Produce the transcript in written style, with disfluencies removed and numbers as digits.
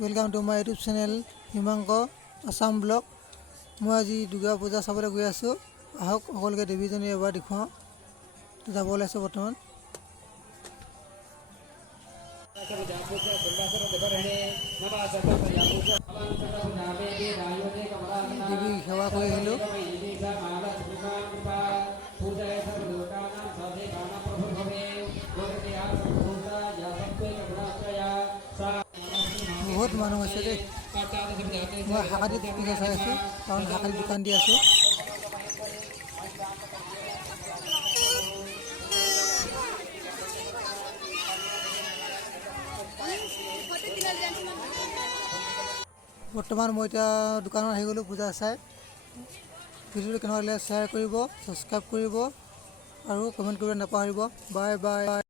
Welcome to my YouTube channel Himanko Assam Blog. মই আজি দুৰ্গা পূজা চাবলৈ গৈ আছো। আহক সকলোকে দেৱীজনী এবাৰ দেখুৱাও। যাব ওলাইছে বৰ্তমান। দেৱী সেৱা কৰি আহিলো। বহুত মানুহ আছে দেই। মই হাকাৰীত পূজা চাই আছো, কাৰণ হাকাৰীত দোকান দি আছো। বৰ্তমান মই এতিয়া দোকানত আহি গ'লো পূজা চাই। ভিডিঅ'টো কেনেকুৱা লাগিলে শ্বেয়াৰ কৰিব, ছাবস্ক্ৰাইব কৰিব আৰু কমেণ্ট কৰিব নাপাহৰিব। Bye bye.